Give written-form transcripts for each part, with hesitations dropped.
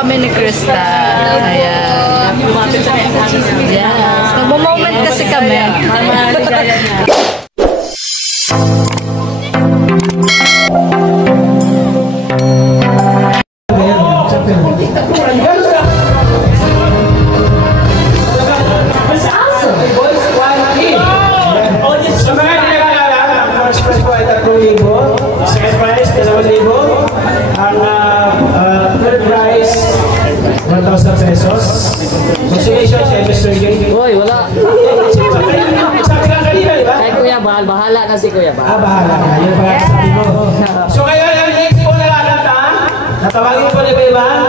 kami ni Krista. Ayan. Yes. Nagmo-moment kasi kami. Second prize, 2,000. Ang third prize, 1,000 pesos. Congratulations, Mr. Gay. Uy, wala. Sabi lang kanina, di ba? Ay, Kuya Bahal. Bahala na si Kuya Bahal. Bahala na. Yan pala sabi mo. So kayo, yung next po nakakanta, natawagin po ni Kuya Bahal.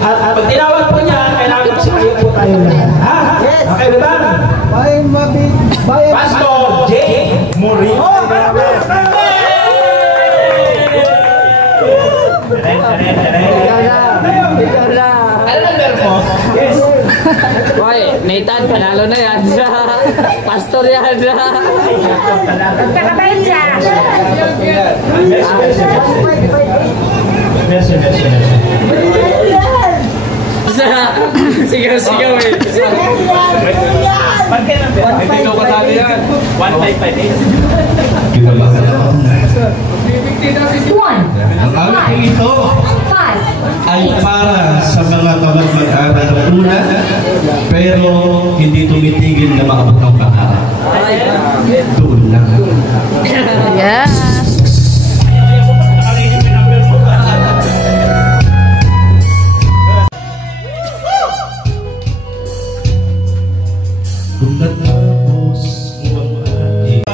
At pag tinawag po niya, kailangan magsipayo po tayo lahat. Ha? Okay, Kuya Bahal? Pastor J. Moreno. Ano number mo? Yes. Uy, Nathan, panalo na yan. Pastor yan. Magkakabayan siya. Merci. Sigaw eh. Dito ka sabi yan. 155. Ang aming ito ay para sa mga tamad mag-aral na una, pero hindi tumitigil na maabot ang pangarap. Doon lang. Yes. Kung natapos mo ang aking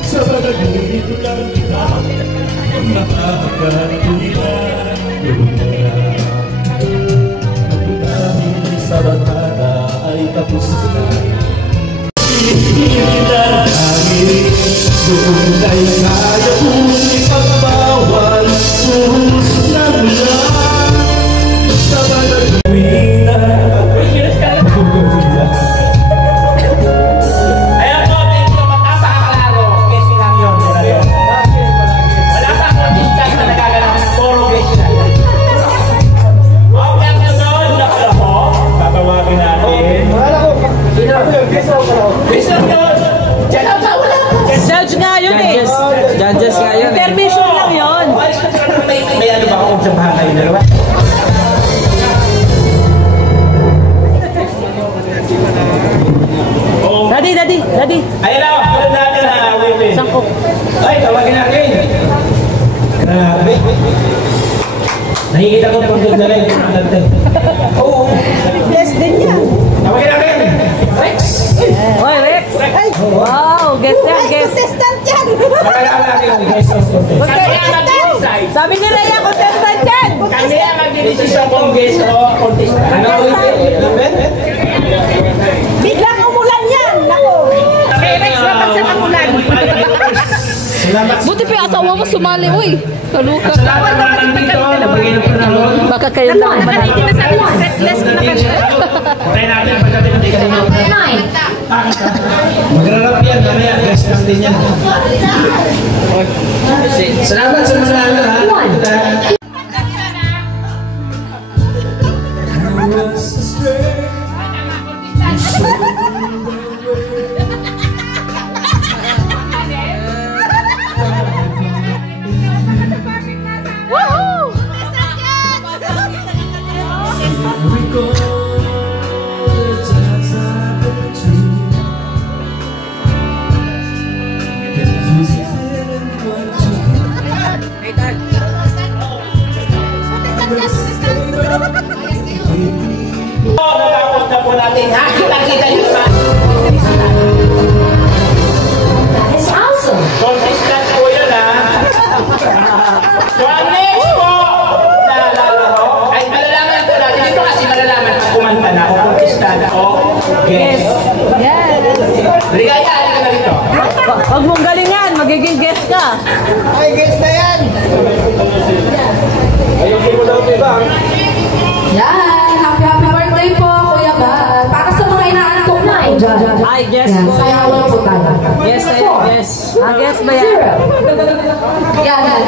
sa pag-ibig lang kita, ang nakakatulilan, ang dahil sa batata ay tapos na. Doon ay kaya kong ipagbawal, susunod na sa balagwin na. Ayan po, dito matapakalaro. Besi lang yun. Wala pa akong discuss na nagaganap. Puro besi lang. Okay, ang sunod na kalaro. Tatawagin natin. Besi lang yun. Diyan lang ba? Wala pa. Judge nga yun eh. Judges nga yun eh. Permission lang yun. May ano ba akong sabahan kayo dalawa? Daddy. Ayun na, tulad natin ha. Wait. Sangkok. Ay, tawagin natin. Grabe. Nakikita ko pag doon na rin. Oo. Yes, din yan. Tawagin natin. Rex. Oy, Rex. Wow, guess yan, guess. Contestant yan. Pakailangan natin ang guest house contest. Contestant. Sabi nila yan, contestant yan. Kami ang magdidesisyon kung guest o contestant. Ano? Biglang umulan yan. Nako. Kay Rex na pagsa ng ulan. Buti pa yung asawa mo sumali, uy. Kaluka. Salamat naman dito. Nabagay na po namin. Baka kayo lang Naman, hindi na sabi ng breathless ko na kayo. Patay natin pagdating hindi kasi magrarap yan. Mamaya, guest lang din yan. Salamat sa mga ano ha. Natapos na po natin ha. Kita nyo naman. Contestant po yun ha. So ang next po na lalaro ay malalaman po natin. Ito kasi malalaman kung kumanta na o contestant o guest. Yes. Ligaya, halika na rito. Huwag mong galingan, magiging guest ka. Ay, guest na yan. Ayun po daw diba? Yan! Happy birthday po, Kuya Bal. Para sa mga inaantok na eh. Ay, guess Yan, po. sayawan po tayo. Yes, yes. Ah, guest ba yan? Yan, yan.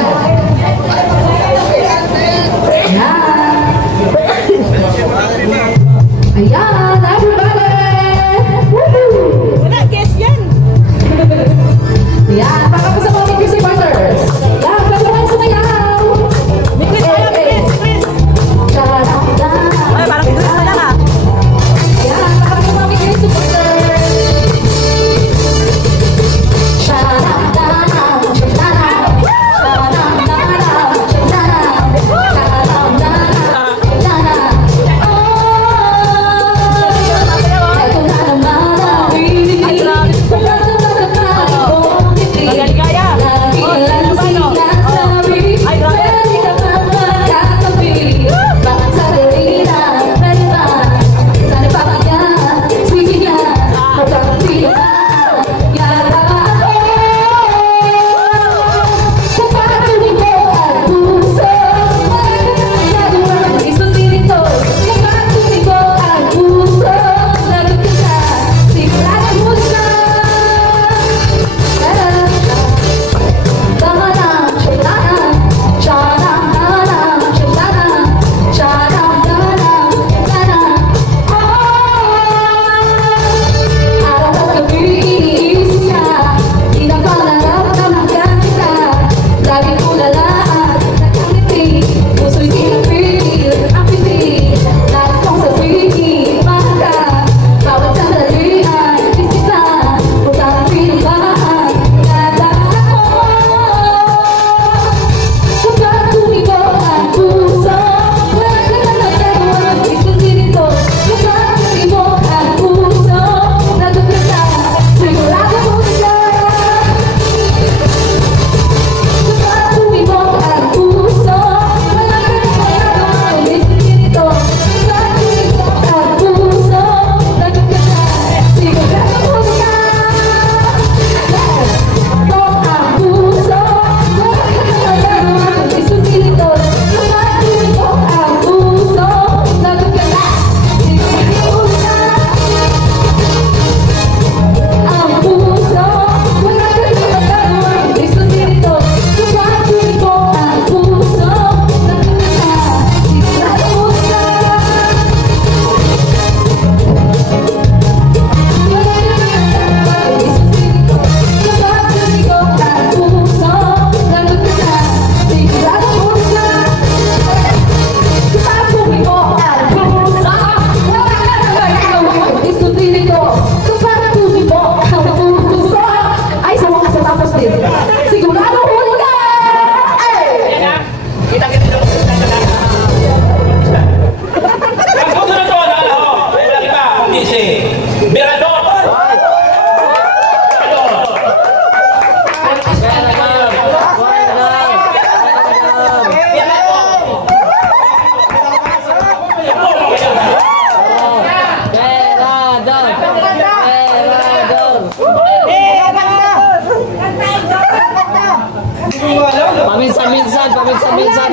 Paminsan-minsan,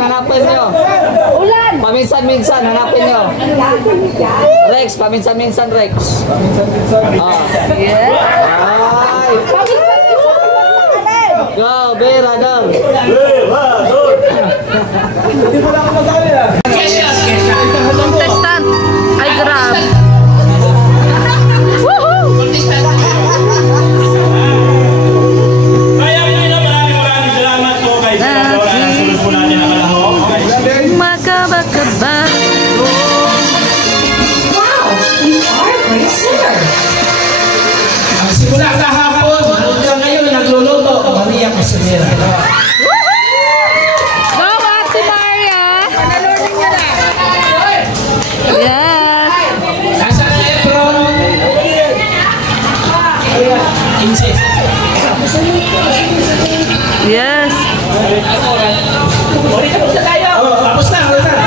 hanapin nyo. Ulan. Paminsan-minsan, hanapin nyo. Rex, paminsan-minsan, Rex. Ay. Go, Vera, go. Contestant. Ay, grab. Simula kahapon, hanggang ngayon nagluluto, Maria Casimera. Go, Ate Maria. Yes. Sasa na Efron. Insist. Yes. Oh, tapos na, wala na.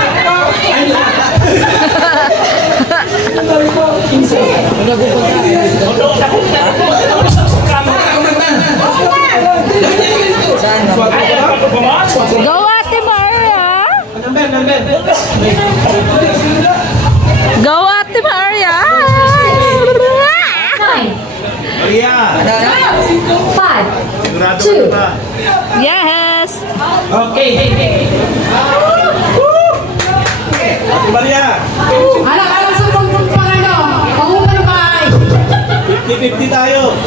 Ayun na. Go, Ate Maria. Number. Go, Ate Maria. Maria! 5, 2, Yes. Okay. Ate Maria! Alam sa pang-ano, pangunan ba ay? 50-50 tayo!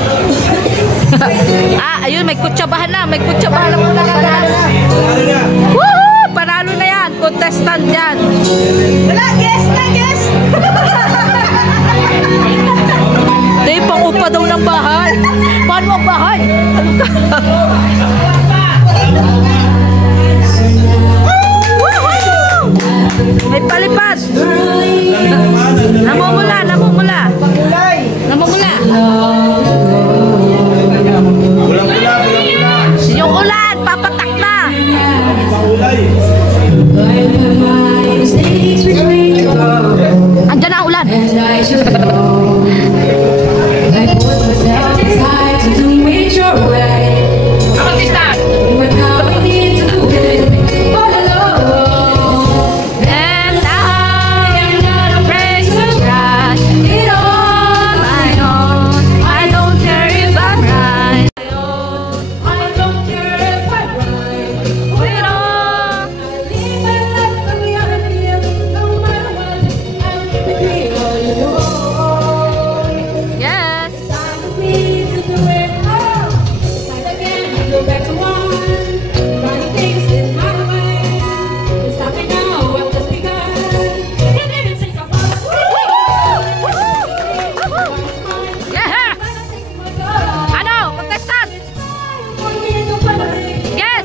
Ayun, may kutsabahan na. May kutsabahan na muna gagawin. Ano na? Woohoo! Panalo na yan. Contestant yan. Wala, guess na, guess. Hindi, pangupa daw ng bahay. Paano ang bahay? Woohoo! May palipad. Namumula. Bulang-bula! Yung ulan, papatak na. Paulay! Andyan na ang ulan. And I am not afraid to try it on my own. I don't care if I'm right. I don't care if I'm right. Put it on. Leave my life for me, I live. No matter what, I'll keep it real. Yes. Time for me to do it all. Fight again, go back to one. Running things in my way. Stop it now, I've just begun. And then it's a yeah! Ano? Contestant! Yes!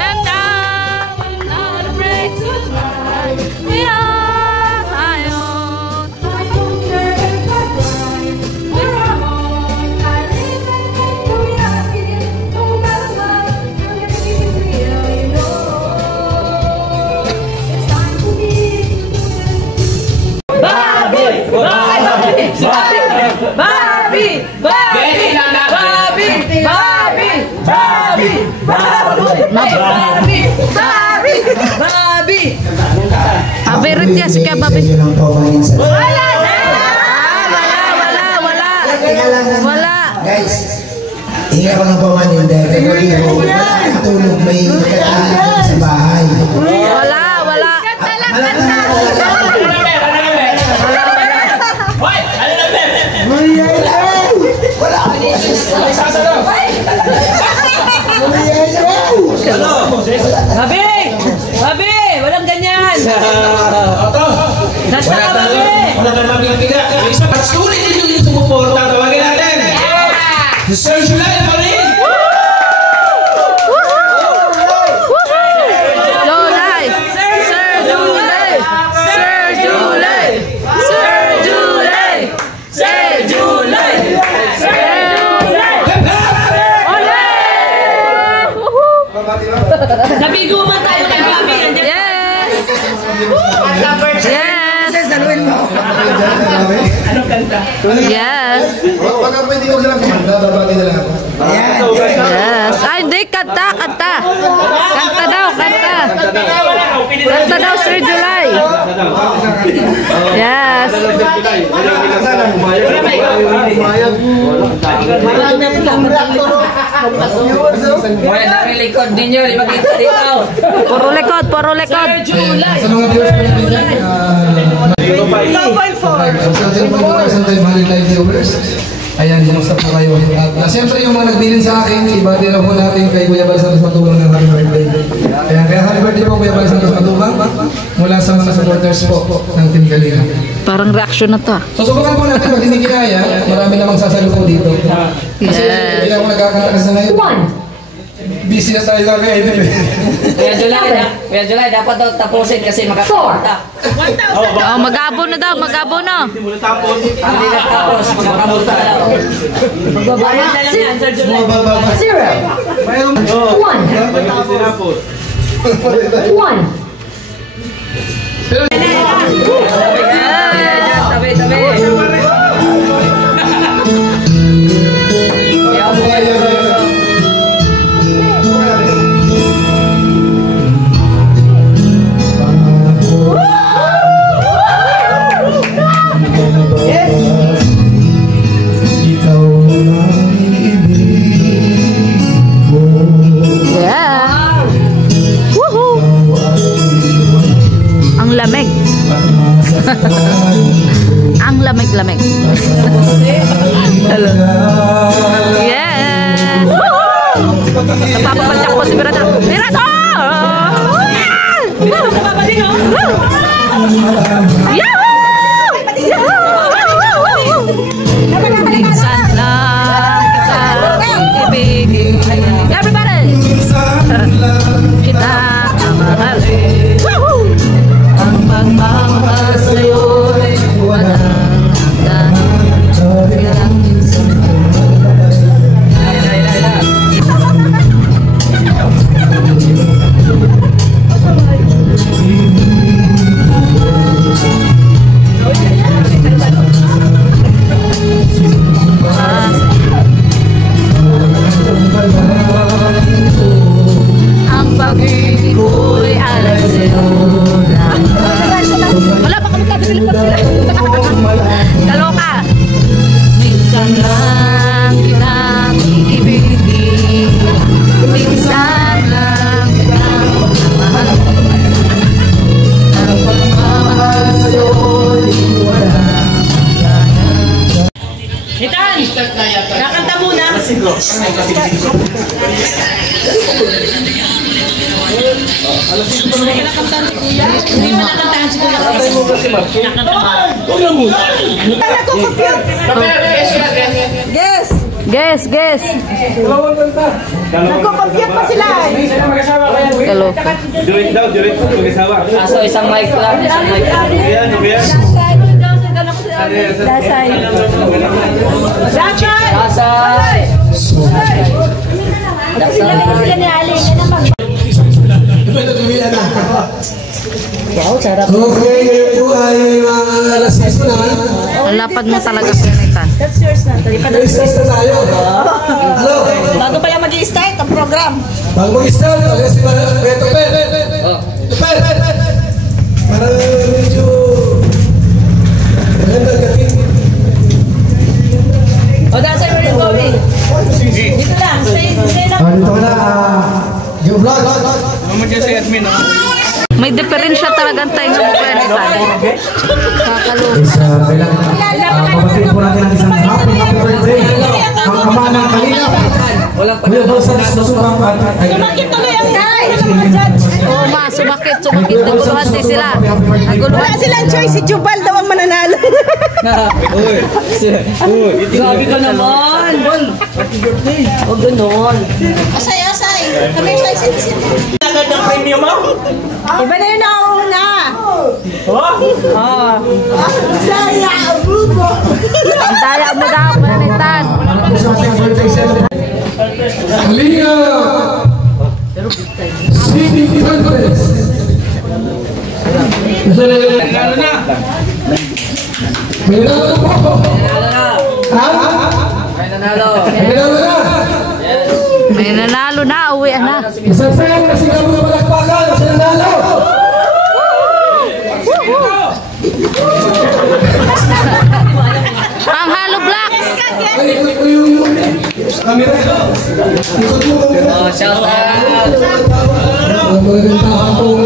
And I'm not afraid to try. We are my own. I don't care if I cry. We're our own. I live and make the reality. No matter what, I'm gonna keep it real, you know. It's time for me to do it. Favorite niya si Kababi. Wala. Guys, hinga ko ng paman yung dahil natulog may nakatulog sa bahay. Wala. Babi! Walang ganyan! Nasa ka, Babi! Wala kang mabibiga. Isang pagsturi ninyo yung sumuporta. Tawagin natin. Sir July pa rin. July! Sir July! Sir July! Sir July! Sir July! Sir July! Ole! Nabigo man tayo kay Babi. Yes! Yes! Anong kanta? Yes. Baka pwede ko lang kumanda, babagay na lang ako. Yes. Ay, hindi. Kanta. Kanta daw. Kanta daw, Sir July. Yes. Wala na rin likod ninyo, di makita dito. Puro likod. Sa mga viewers po natin dyan, 2.4. Mga live viewers. Ayan, kumusta po kayo? At siyempre yung mga nagbilin sa akin, ibati lang po natin kay Kuya Bal Santos Matubang ng happy birthday. Ayan, kaya happy birthday po Kuya Bal Santos Matubang mula sa mga supporters po ng Team Galinga. Parang reaction na to. So subukan po natin pag hindi kinaya, marami namang sasalo po dito. Kasi Yes. hindi ako nagkakatakas na ngayon. Busy na tayo kaya ito eh. Kuya July, dapat daw tapusin kasi makakapunta. Oh, mag-abo na daw. Hindi na tapos, makakapunta na daw. Magbabayad na lang yan, Sir July. Tabi. Ikaw ang ibig ko. Yeah. Woohoo! Ang lamig. Ang lamig. Yes! Woohoo! Napapabalik po si Birato. Birato! Yahoo! Minsan lang kita ibigin. Everybody! Kita kamahalin. Ang pagmamahal sa'yo'y walang hanggan. Bilang minsan ang pag-ibig ko'y alas sa'yo lang. Wala pa kami kabiling Kaloka. Minsan lang kita iibigin. Minsan lang kita mahalin. Ang pagmamahal sa'yo'y wala. Nitan! Kakanta muna. Hindi mo nakantahan si Kuya. Guess. Nagko-compute pa sila. Kaloka. Kaso isang mic lang. Dasay. Sila ni Ali. Okay, ngayon po ay mga alas 6 na. Ang lapad mo talaga, Pinitan. That's yours na. Alas 6 na tayo. Hello? Bago pa lang mag-i-start ang program. Bago mag-start, alas si Beto Pel. Pel! Para medyo maganda gating. O, Dasay mo rin, Bobby. Dito lang. Stay lang. Dito ka na, yung vlog. May diferensya talaga ang tayo mo, Pinitan. Kakaloka. Pabatiin po natin ang isang happy birthday. Ang ama ng Kalingap. Kuya Bal Santos Matubang. Sumakit tuloy ang guy. Oo, sumakit. Naguluhan din sila. Wala silang choice. Si Jubal daw ang mananalo. Grabe ka naman. O ganon. Asay. Kami tayo sensitive. Iba na yun nauna. Ang daya mo daw, Pinitan. Kalingap! City Conference! May nanalo po. Ha? May nanalo. May nanalo na. May nanalo na, uwi na. Isang friend na sigaw ng palakpakan sa nanalo. Ang Halo Blacks. Ay, ikot ko yung camera. Ikot mo camera. Oh, shout out. Magandang hapong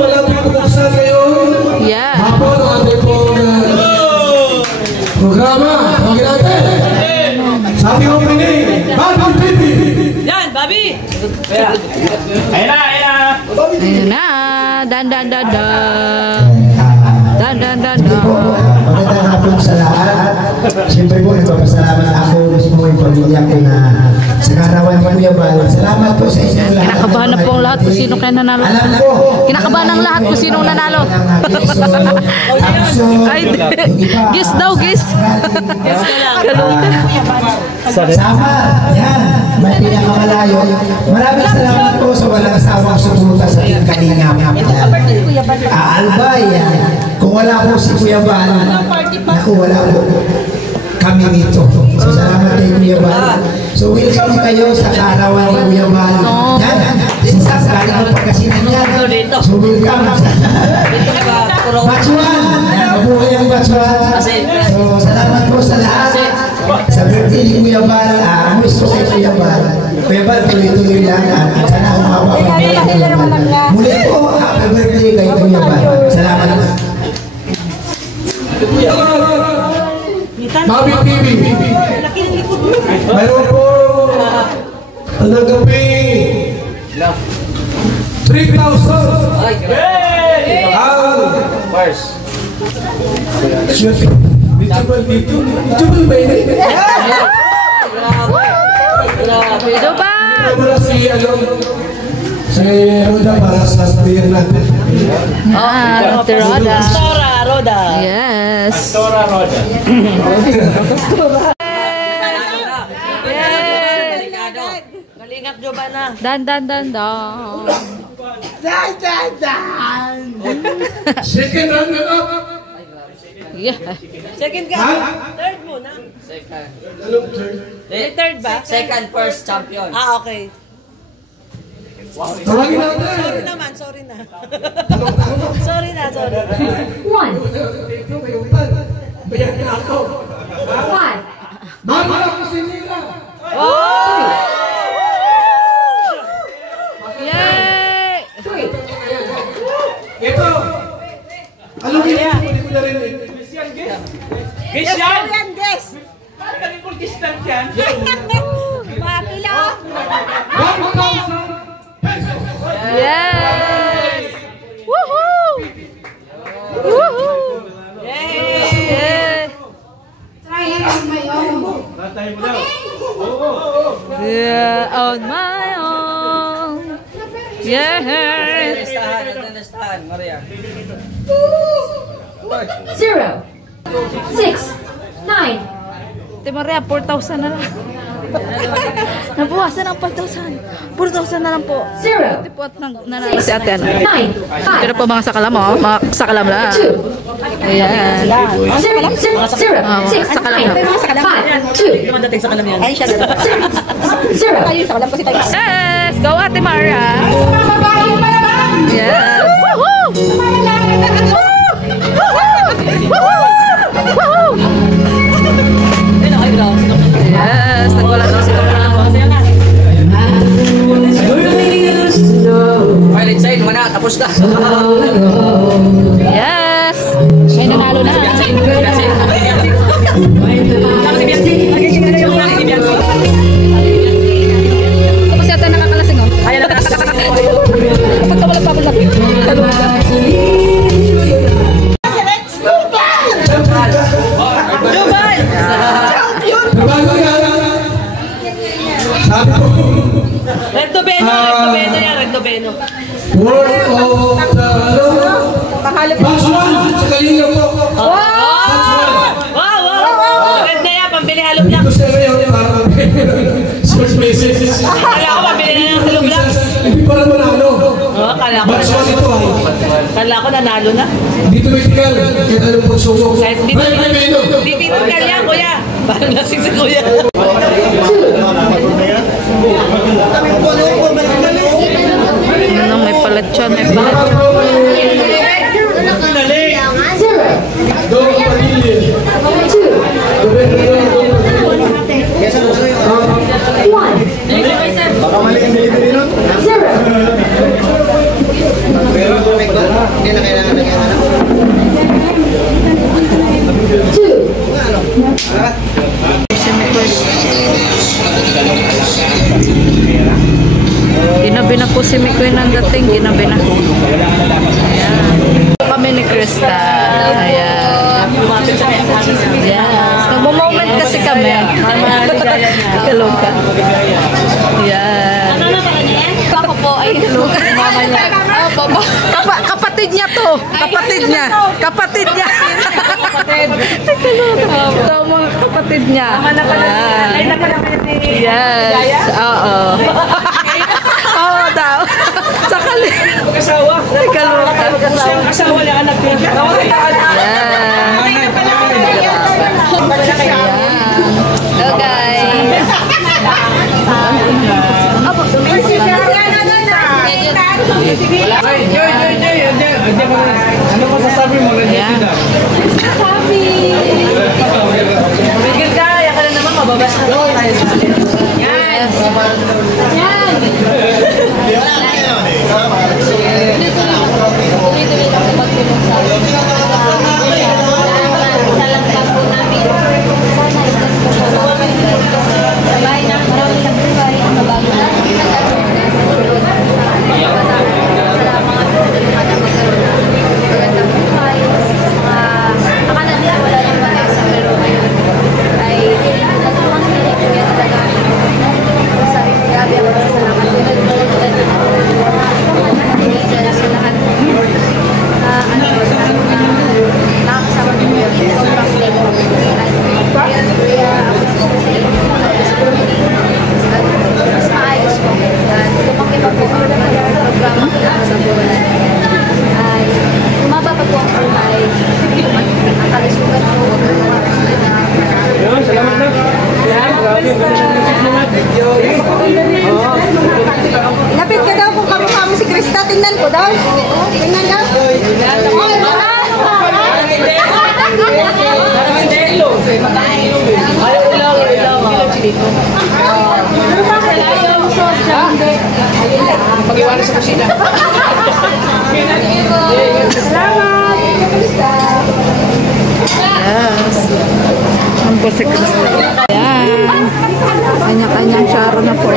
malapit po sa ngayon. Yeah. Hapon ang ating pong programa. Tawagin natin. Sa ating opening, Bobby Baby. Yan, Bobby! Ayun na, ayun na. Ayun na. Dan. Magandang hapon sa lahat. Siyempre po, nagpapasalamat ako mismo yung pamilya ko na sa karawan ni Kuya Bal. Salamat po sa inyo lahat. Kinakabahan na po ang lahat kung sino kayo nanalo. Alam ko. Kinakabahan ang lahat kung sinong nanalo. Ay, gis daw, gis. Sama. Yan. May pinakamalayo. Maraming salamat po sa walang sawang suporta sa ating kalingap. Albay. Kung wala po si Kuya Bal, naku, wala po kami dito. So, salamat kay Kuya Bal. So, welcome kayo sa karawan ni Kuya Bal. Yan. Sinsa, galing mo pagkasinan yan. So, welcome. Batsuan. Mabuhay ang Batsuan. So, salamat po sa lahat. Sa birthday ni Kuya Bal, gusto kay Kuya Bal. Kuya Bal, tuloy-tuloy lang. At sana umawa ka kay Kuya Bal. Muli po, happy birthday kay Kuya Bal. Salamat po. Bobby TV. Mayroon po tanggaping 3,000 ang Bitubal ba yun? Ito ba? Wala si Roda para sa beer natin. Ate Roda. Roda. Yes. Tora Roda. Kalingap Giovanna. Dan. Second runner-up. Yeah. Second ka. Third muna. Second. Anong third? Third ba? Second, first champion. Ah, okay. Tawagin natin. Sorry naman, sorry na. sorry. Bayan na ako. Mama ako si Nila. Yay! Ito. Alam niyo, hindi ko na rin eh. Guys yan! Yan, guys. Naging Kurdistan yan. Mga pila. 1,000 pesos. Yes! Woohoo! Woohoo! Yay! Yeah, on my own. Yeah. Listahan, Maria. 0, 6, 9. Ate Maria, 4,000 na lang. Nabuwasan ang 4,000. 4,000 na lang po. 0, Ate po at nanalo si ate ano. 9, Ito na po mga sakalam oh. Mga sakalam lang. 2, Ayan. 0, 6, 5, 2. Madating sa kalam yan. Ay, siya. 0. Ayun, sa kalam ko si Tayo. Yes! Go Ate Maria! Yes! Woohoo! Woohoo! Yes! Nagwala daw si Dr. Pilot side, wala, tapos na. Yes! May nanalo na. Tapos yata nakakalasing oh. Ayan na. Kapag ka walang papalasing. Talong ka. Trabaho yan. Sabi ko, Recto Beno yan, Recto Beno. World of the Batsuan sa Kalinga po. Wow! Maganda yan, pambili halong Dito lang. sa ngayon, parang sports basis. Kala ko pambili na ng halong lang. Hindi pa naman ano. Kala ko. Batsuan ito ay. Kala Kala ko nanalo na. Dito may tikal. Kahit anong pagsubok. Dito kaya, kuya. Parang lasing si kuya. Ano, may palatyon, may palatyon. Baka mali yung delivery nun? Pero hindi na kailangan ng ano? 2. Ginabi na po si Mikoy ng dating, ginabi na. Ayan. Kami ni Krista. Ayan. Yes. Nagmo-moment kasi kami. Kaluka. Ayan. Ako po ay mama niya. Kapatid niya to. Kapatid niya. Kapatid niya. Ito mga kapatid niya. Yes. Oo. Oo daw. Sa kali. Mag-asawa. Kaluka. Asawa niya anak niya. Hello guys. Ano mo sasabi mo? Bigil ka, kaya ka na naman mababas na tayo. Yan. Yan. Tuloy-tuloy lang sa pagtulong sa amin. Isa lang lang po namin. Sana itas po sa mga sa bahay na marami sa buhay. Mabago na. Salamat po sa mga magkaroon na magandang buhay. Akala nila wala yung bagay sa pero ngayon ay natulungan nila yung kuya talaga. Sabi ko, grabe ako sa salamat. Sa lahat nakakasama din yung ito ang bakit kaya ako sa mas maayos po lumaki pa po ang programa sa buwan ay tumaba pa po ang buhay ang kalusugan po Salamat na. Lapit ka daw kung kamukha mo si Krista. Tingnan ko daw. Tingnan daw. Pag-iwanan sa kusina. Salamat. Yes. Ang po si Krista. Ayan. Kanya-kanyang sharo na po.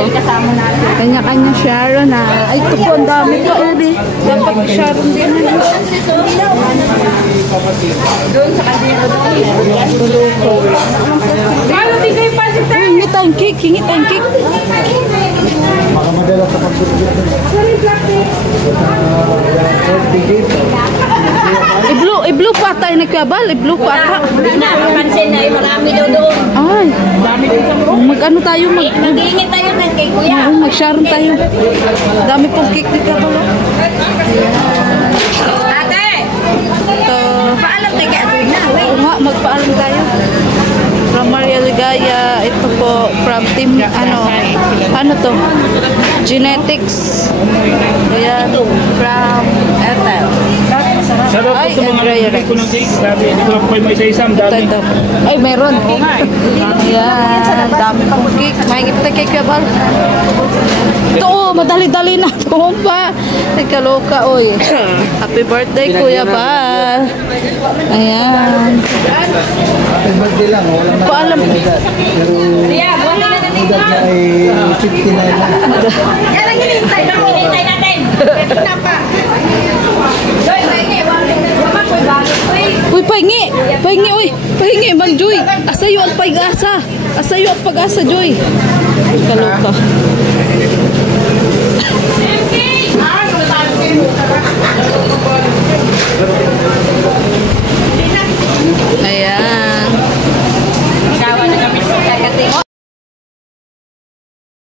Kanya-kanyang sharo na. Ay, ito po, ang dami pa uli. Dapat sharo din. Doon sa kanya doon. Paano di kayo pasok tayo? Hingi tayong cake. Hingi tayong cake. Makamadala sa pagpapagod. I-blue pa tayo nagkabal. I-blue pa ata. napapansin na marami daw doon Ay. Mag-ano tayo? mag-iingit tayo ng kay kuya Oo, mag-sharon tayo. Dami pong cake ni Kabalo. ate Ito. paalam tayo kay atoy na Oo nga, magpaalam tayo. From Maria Ligaya, ito po from team, ano to? Genetics. Ayan, from Ethel. Shoutout po sa mga nagpapit ko ng cake. Grabe, hindi ko lang po kayo may isa-isam. Dami. Ito. Ay, meron. Ayan, dami pong cake. Mahingit na cake, Kabal. Ito, madali-dali na po pa. Nagkaloka, oy. Happy birthday, Kuya Bal. Ayan. Birthday lang, wala na. Paalam. Pero edad na ay 59 na. yan ang hinihintay natin ito pa Joy, pahingi Uy, pahingi. Pahingi, uy. Pahingi, man, Joy. Asayo ang pag-asa. Asayo ang pag-asa, Joy. Kaloka.